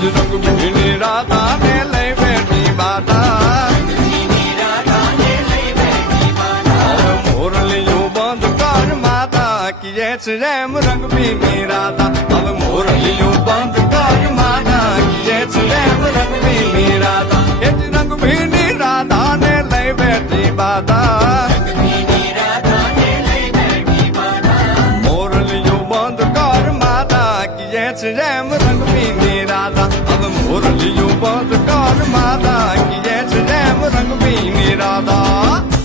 રંગ ભીની રાધા ને લઈ બેઠી માતા મોરલીયું બંધ કર માતા કીએ છે રેમ રંગ ભીની રાધા હવે મોરલીયું બંધ કર માતા કીએ છે રેમ રંગ ભીની રાધા એ જ રંગ ભીની રાધા ને લઈ બેઠી માતા મોરલીયું બંધ કર માતા કીએ છે રેમ રંગ ભીની રાધા હવે મોરલીયું બંધ કર માતા કીએ છે રેમ રંગ ભીની રાધા